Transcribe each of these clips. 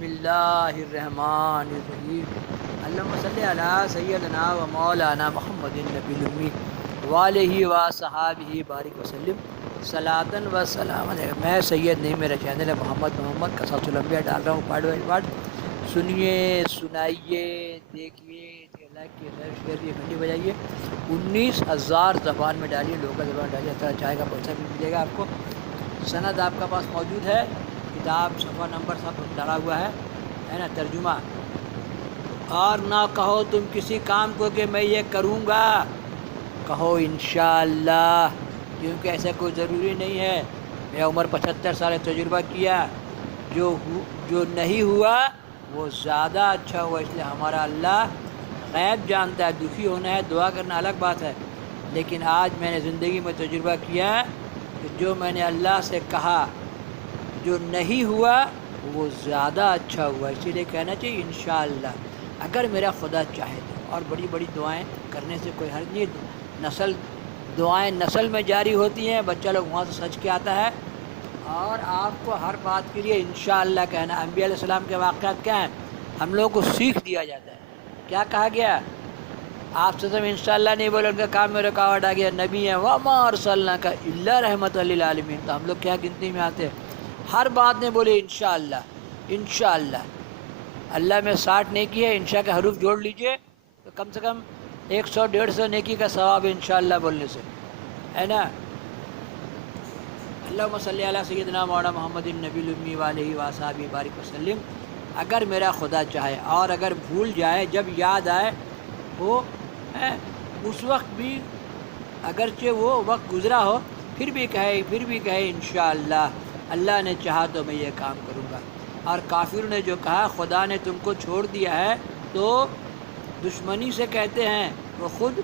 بسم اللہ الرحمن الرحیم اللہم صلی علی سیدنا و مولانا محمد النبی الامی وآلہ و صحابہ بارک وسلم صلاۃ و سلام علیہ۔ میں سید نہیں، میرا چینل ہے محمد قصص الانبیاء ڈال رہا ہوں پارٹ بائی پارٹ۔ سنیے، سنائیے، دیکھیے، لائک کیے، شیئر کیے، گھنٹی بجائیے۔ 19,000 زبان میں ڈالیے، لوکل زبان ڈالیے، طرح چاہے گا پیسہ بھی ملے گا آپ کو۔ سند آپ کا پاس موجود ہے، کتاب صفحہ نمبر سب ڈالا ہوا ہے نا، ترجمہ۔ اور نہ کہو تم کسی کام کو کہ میں یہ کروں گا، کہو انشاءاللہ، کیونکہ ایسا کوئی ضروری نہیں ہے۔ میں عمر 75 سال تجربہ کیا، جو نہیں ہوا وہ زیادہ اچھا ہوا، اس لیے ہمارا اللہ غیب جانتا ہے۔ دکھی ہونا ہے، دعا کرنا الگ بات ہے، لیکن آج میں نے زندگی میں تجربہ کیا کہ جو میں نے اللہ سے کہا جو نہیں ہوا وہ زیادہ اچھا ہوا، اسی لیے کہنا چاہیے انشاءاللہ، اگر میرا خدا چاہے تو۔ اور بڑی بڑی دعائیں کرنے سے کوئی حرج نہیں، دعائیں نسل میں جاری ہوتی ہیں، بچہ لوگ وہاں سے سچ کے آتا ہے۔ اور آپ کو ہر بات کے لیے انشاءاللہ کہنا۔ انبیاء علیہ السلام کے واقعات کیا ہیں، ہم لوگوں کو سیکھ دیا جاتا ہے۔ کیا کہا گیا؟ آپ سے تم انشاءاللہ نہیں بولے، ان کا کام میں رکاوٹ آ گیا۔ نبی ہیں وَمَا أَرْسَلْنَاكَ إِلَّا رَحْمَةً لِّلْعَالَمِينَ، تو ہم لوگ کیا گنتی میں آتے ہیں؟ ہر بات میں بولے انشاءاللہ انشاءاللہ۔ اللہ میں 60 نیکی ہے، انشاء کا حروف جوڑ لیجئے تو کم سے کم 100-150 نیکی کا ثواب ہے انشاءاللہ بولنے سے، ہے نا۔ اللہم صلی علی سیدنا مولانا محمد النبی الامی وآلہ وصحبہ بارک وسلم۔ اگر میرا خدا چاہے، اور اگر بھول جائے، جب یاد آئے وہ اس وقت بھی، اگرچہ وہ وقت گزرا ہو، پھر بھی کہے انشاءاللہ، اللہ نے چاہا تو میں یہ کام کروں گا۔ اور کافر نے جو کہا خدا نے تم کو چھوڑ دیا ہے، تو دشمنی سے کہتے ہیں، وہ خود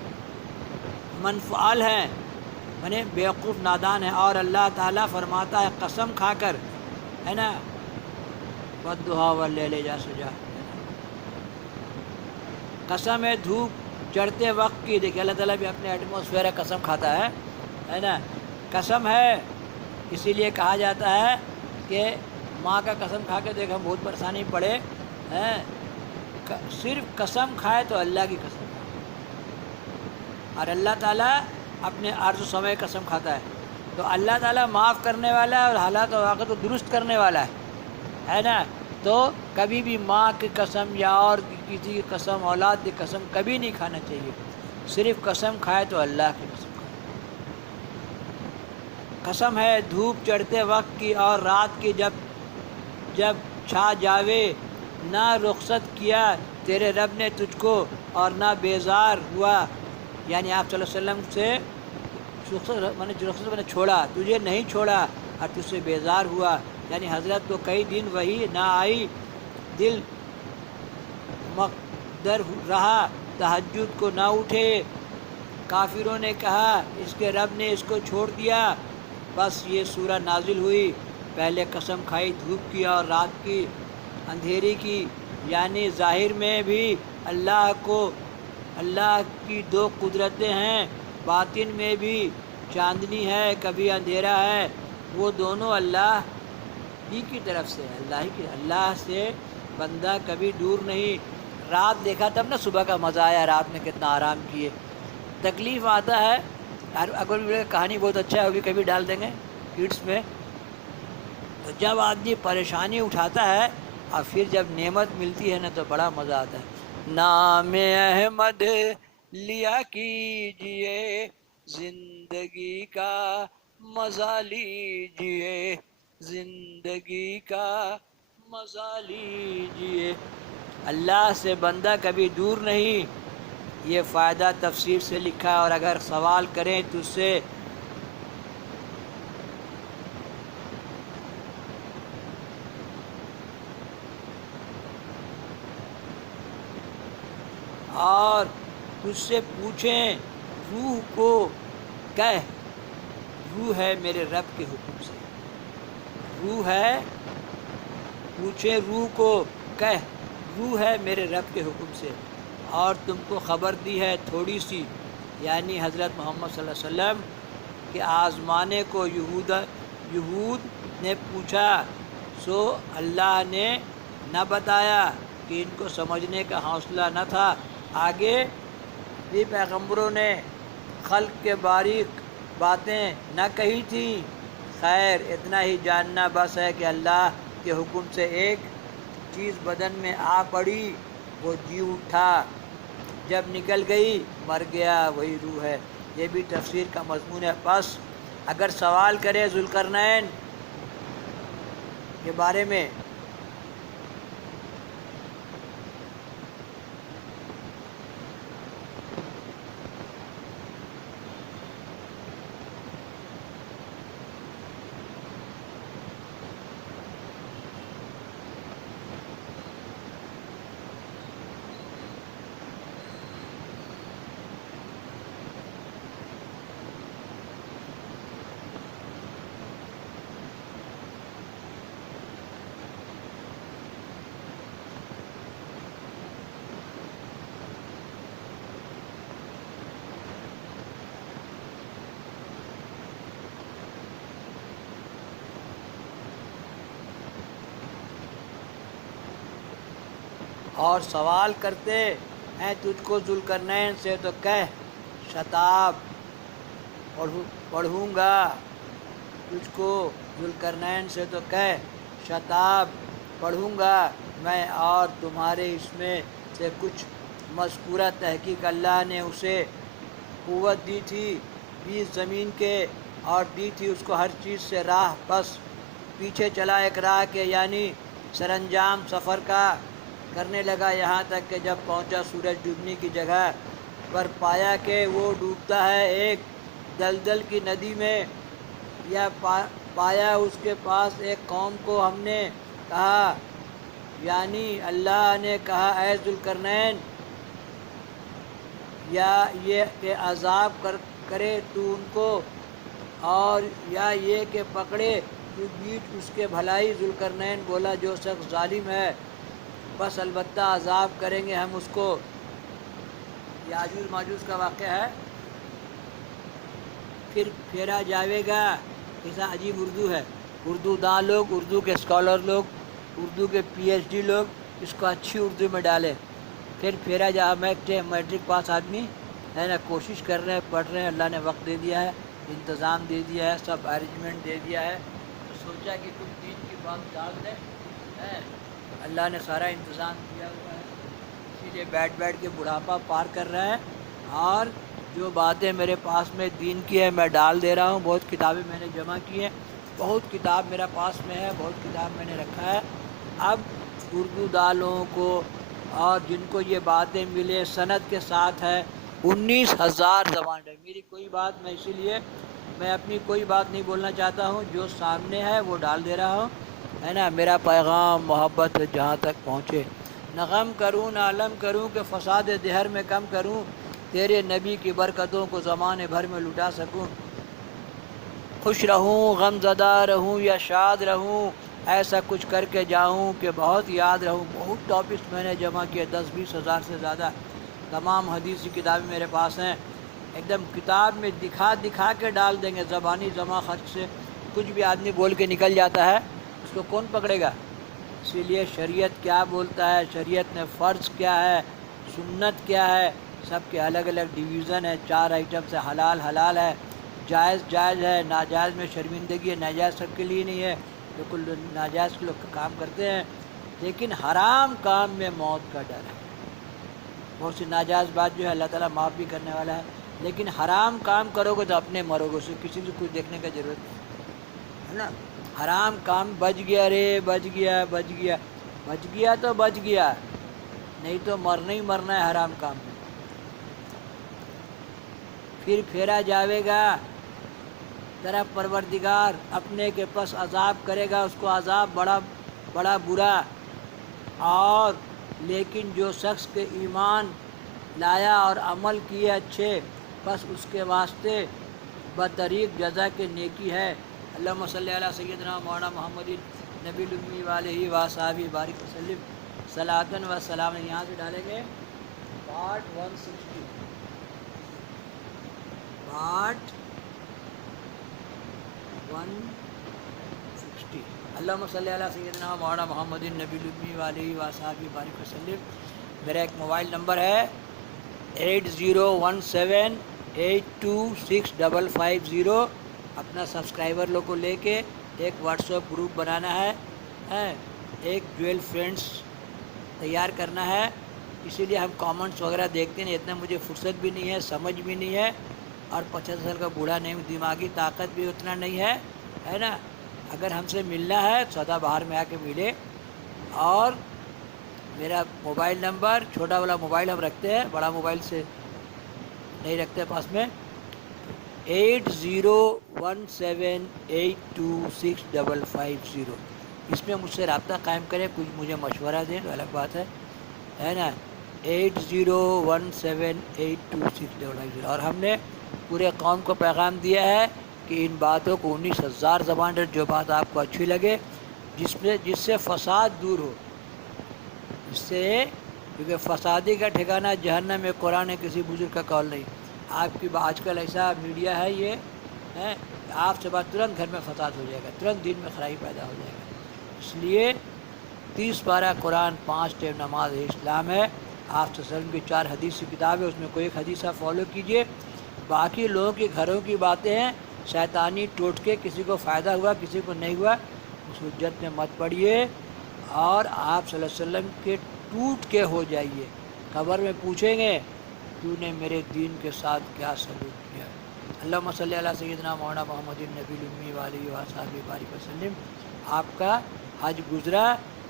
منفعل ہیں، یعنی بیوقوف نادان ہے۔ اور اللہ تعالیٰ فرماتا ہے قسم کھا کر، ہے نا، وَالضُّحَىٰ وَاللَّيْلِ إِذَا سَجَىٰ، قسم ہے دھوپ چڑھتے وقت کی۔ دیکھیں اللہ تعالیٰ بھی اپنے ایٹماسفیئر ہے، قسم کھاتا ہے نا، قسم ہے۔ اسی لیے کہا جاتا ہے کہ ماں کا قسم کھا کے دیکھ ہم بہت پریشانی پڑے ہیں، صرف قسم کھائے تو اللہ کی قسم کھائے، اور اللہ تعالیٰ اپنے عرض و سمے قسم کھاتا ہے، تو اللہ تعالیٰ معاف کرنے والا ہے اور حالات و واقعات کو درست کرنے والا ہے نا۔ تو کبھی بھی ماں کی قسم یا اور کسی کی قسم، اولاد کی قسم کبھی نہیں کھانا چاہیے، صرف قسم کھائے تو اللہ کی قسم کھائے۔ قسم ہے دھوپ چڑھتے وقت کی اور رات کی، جب چھا جاوے، نہ رخصت کیا تیرے رب نے تجھ کو اور نہ بیزار ہوا، یعنی آپ صلی اللہ علیہ وسلم سے رخصت میں نے چھوڑا، تجھے نہیں چھوڑا اور تجھ سے بیزار ہوا، یعنی حضرت کو کئی دن وہی نہ آئی، دل مقدر رہا، تہجد کو نہ اٹھے۔ کافروں نے کہا اس کے رب نے اس کو چھوڑ دیا، بس یہ سورہ نازل ہوئی۔ پہلے قسم کھائی دھوپ کی اور رات کی، اندھیری کی، یعنی ظاہر میں بھی اللہ کی دو قدرتیں ہیں، باطن میں بھی چاندنی ہے، کبھی اندھیرا ہے، وہ دونوں اللہ ہی کی طرف سے، اللہ سے بندہ کبھی دور نہیں۔ رات دیکھا تب نا صبح کا مزہ آیا، رات میں کتنا آرام کیے۔ تکلیف آتا ہے، اگر کہانی بہت اچھا ہے وہ بھی کبھی ڈال دیں گے کڈس میں، تو جب آدمی پریشانی اٹھاتا ہے اور پھر جب نعمت ملتی ہے نا تو بڑا مزہ آتا ہے۔ نام احمد لیا کیجئے، زندگی کا مزہ لیجئے، زندگی کا مزہ لیجئے۔ اللہ سے بندہ کبھی دور نہیں، یہ فائدہ تفسیر سے لکھا ہے۔ اور اگر سوال کریں تو اس سے اور تجھ سے پوچھیں روح کو کہہ، روح ہے میرے رب کے حکم سے، روح ہے، پوچھیں روح کو کہہ، روح ہے میرے رب کے حکم سے۔ اور تم کو خبر دی ہے تھوڑی سی، یعنی حضرت محمد صلی اللہ علیہ وسلم کہ آزمانے کو یہود نے پوچھا، سو اللہ نے نہ بتایا کہ ان کو سمجھنے کا حوصلہ نہ تھا۔ آگے بھی پیغمبروں نے خلق کے باریک باتیں نہ کہی تھیں۔ خیر اتنا ہی جاننا بس ہے کہ اللہ کے حکم سے ایک چیز بدن میں آ پڑی، وہ جی اٹھا، جب نکل گئی مر گیا، وہی روح ہے۔ یہ بھی تفسیر کا مضمون ہے۔ بس اگر سوال کرے ذوالقرنین کے بارے میں اور سوال کرتے ہیں تجھ کو ذوالقرنین سے تو کہہ شتاب پڑھوں گا، تجھ کو ذوالقرنین سے تو کہہ شتاب پڑھوں گا میں، اور تمہارے اس میں سے کچھ مذکورہ تحقیق اللہ نے اسے قوت دی تھی 20 زمین کے، اور دی تھی اس کو ہر چیز سے راہ، بس پیچھے چلا ایک راہ کے، یعنی سرانجام سفر کا کرنے لگا، یہاں تک کہ جب پہنچا سورج ڈوبنے کی جگہ پر پایا کہ وہ ڈوبتا ہے ایک دلدل کی ندی میں، یا پایا اس کے پاس ایک قوم کو، ہم نے کہا یعنی اللہ نے کہا اے ذوالقرنین، یا یہ کہ عذاب کرے تو ان کو، اور یا یہ کہ پکڑے تو بیچ اس کے بھلائی۔ ذوالقرنین بولا جو شخص ظالم ہے بس البتہ عذاب کریں گے ہم اس کو۔ یاجوج ماجوج کا واقعہ ہے۔ پھر پھیرا جاوے گا، کیسا عجیب اردو ہے، اردو داں لوگ، اردو کے اسکالر لوگ، اردو کے پی ایچ ڈی لوگ اس کو اچھی اردو میں ڈالیں۔ پھر پھیرا جا، میں میٹرک پاس آدمی ہے نا، کوشش کر رہے ہیں، پڑھ رہے ہیں، اللہ نے وقت دے دیا ہے، انتظام دے دیا ہے، سب ارینجمنٹ دے دیا ہے، تو سوچا کہ کچھ دین کی بات ڈال دیں، اللہ نے سارا انتظام کیا ہوا ہے، اسی لیے بیٹھ کے بڑھاپا پار کر رہے ہیں، اور جو باتیں میرے پاس میں دین کی ہے میں ڈال دے رہا ہوں۔ بہت کتابیں میں نے جمع کی ہیں، بہت کتاب میرا پاس میں ہے، بہت کتاب میں نے رکھا ہے۔ اب اردو دالوں کو اور جن کو یہ باتیں ملے سند کے ساتھ ہے، 19,000 زبان ہے میری کوئی بات، میں اسی لیے میں اپنی کوئی بات نہیں بولنا چاہتا ہوں، جو سامنے ہے وہ ڈال دے رہا ہوں، ہے نا۔ میرا پیغام محبت جہاں تک پہنچے، نہ غم کروں نہ علم کروں کہ فساد دہر میں کم کروں، تیرے نبی کی برکتوں کو زمانے بھر میں لٹا سکوں، خوش رہوں غم زدہ رہوں یا شاد رہوں، ایسا کچھ کر کے جاؤں کہ بہت یاد رہوں۔ بہت ٹاپکس میں نے جمع کیے، 10-20 ہزار سے زیادہ، تمام حدیث کی کتابیں میرے پاس ہیں، ایک دم کتاب میں دکھا کے ڈال دیں گے، زبانی جمع خرچ سے کچھ بھی آدمی بول کے نکل جاتا ہے، اس کو کون پکڑے گا؟ اسی لیے شریعت کیا بولتا ہے، شریعت میں فرض کیا ہے، سنت کیا ہے، سب کے الگ الگ ڈویژن ہے، 4 آئٹم سے، حلال حلال ہے، جائز جائز ہے، ناجائز میں شرمندگی ہے، ناجائز سب کے لیے نہیں ہے، بالکل ناجائز کے لوگ کام کرتے ہیں، لیکن حرام کام میں موت کا ڈر ہے۔ بہت سی ناجائز بات جو ہے اللہ تعالیٰ معاف بھی کرنے والا ہے، لیکن حرام کام کرو گے تو اپنے مرو گے، اسے کسی سے کچھ دیکھنے کا ضرورت نہیں ہے نا۔ حرام کام بچ گیا، رے بچ گیا بچ گیا بچ گیا تو بچ گیا، نہیں تو مرنا ہی مرنا ہے حرام کام میں۔ پھر پھیرا جاوے گا تیرا پروردگار اپنے کے پس عذاب کرے گا، اس کو عذاب بڑا بڑا برا، اور لیکن جو شخص کے ایمان لایا اور عمل کیے اچھے، بس اس کے واسطے بطریق جزا کے نیکی ہے۔ اللہم صلی علی سیدنا مولانا محمد نبی الامی علیہ وصحبہ بارک وسلم صلاۃ و سلام۔ یہاں سے ڈالیں گے پارٹ 160، پارٹ 160 اللہم صلی علی سیدنا مولانا محمد النبی الامی علیہ وصحبہ بارک وسلم۔ میرا ایک موبائل نمبر ہے 8017826550۔ اپنا سبسکرائبر لوگ کو لے کے ایک واٹس ایپ گروپ بنانا ہے، ایک ڈویل فرینڈس تیار کرنا ہے۔ اسی لیے ہم کامنٹس وغیرہ دیکھتے ہیں، اتنا مجھے فرصت بھی نہیں ہے، سمجھ بھی نہیں ہے، اور 75 سال کا بوڑھا نہیں، دماغی طاقت بھی اتنا نہیں ہے، ہے نا۔ اگر ہم سے ملنا ہے سدا باہر میں آ کے ملے۔ اور میرا موبائل نمبر، چھوٹا والا موبائل ہم رکھتے ہیں، بڑا موبائل سے نہیں رکھتے پاس میں، 8017826550۔ اس میں مجھ سے رابطہ قائم کریں، کچھ مجھے مشورہ دیں تو الگ بات ہے نا۔ 8017826550۔ اور ہم نے پورے قوم کو پیغام دیا ہے کہ ان باتوں کو 19,000 زبان جو بات آپ کو اچھی لگے، جس سے فساد دور ہو، اس سے، کیونکہ فسادی کا ٹھکانہ جہنم میں، قرآن کسی بزرگ کا قول نہیں۔ آپ کی آج کل ایسا میڈیا ہے، یہ ہے آپ سے بات ترنت گھر میں فساد ہو جائے گا، ترنت دین میں خرابی پیدا ہو جائے گا۔ اس لیے 30 پارہ قرآن، 5 ٹائم نماز اسلام ہے، آپ صلی اللہ علیہ وسلم کی 4 حدیث کی کتاب ہے، اس میں کوئی ایک حدیث آپ فالو کیجئے۔ باقی لوگوں کے گھروں کی باتیں ہیں، شیطانی ٹوٹکے، کسی کو فائدہ ہوا کسی کو نہیں ہوا، اس حجت میں مت پڑیے، اور آپ صلی اللہ علیہ وسلم کے ٹوٹ کے ہو جائیے۔ قبر میں پوچھیں گے تو نے میرے دین کے ساتھ کیا سلوک کیا۔ اللہم صلی علی سیدنا مولانا محمد النبی الامی علیہ وصحبہ بارک وسلم۔ آپ کا حج گزرا،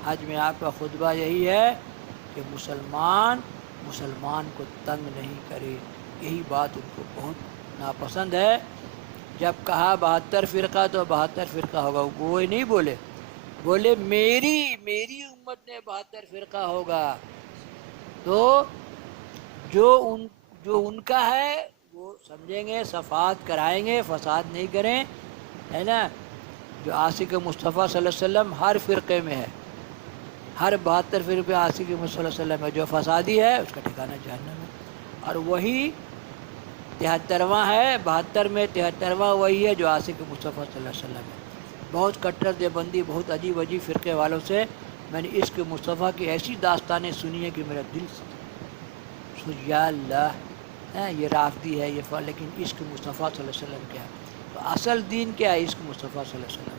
حج میں آپ کا خطبہ یہی ہے کہ مسلمان کو تنگ نہیں کرے، یہی بات ان کو بہت ناپسند ہے۔ جب کہا 72 فرقہ تو 72 فرقہ ہوگا، وہ نہیں بولے میری امت نے 72 فرقہ ہوگا۔ تو جو ان کا ہے وہ سمجھیں گے، صفات کرائیں گے، فساد نہیں کریں، ہے نا۔ جو عاشق مصطفیٰ صلی اللہ علیہ وسلم ہر فرقے میں ہے، ہر 72 فرقے عاشق مصطفیٰ صلی اللہ علیہ وسلم ہے، جو فسادی ہے اس کا ٹھکانہ جہنم ہے۔ اور وہی 73واں ہے، 72 میں 73واں وہی ہے جو عاشق مصطفیٰ صلی اللہ علیہ وسلم ہے۔ بہت کٹر دیوبندی، بہت عجیب فرقے والوں سے میں نے عشق مصطفیٰ کی ایسی داستانیں سنی ہیں کہ میرا دل یا اللہ، یہ رافضی ہے، یہ لیکن عشق مصطفیٰ صلی اللہ علیہ وسلم کیا ہے؟ تو اصل دین کیا ہے؟ عشق مصطفیٰ صلی اللہ علیہ وسلم۔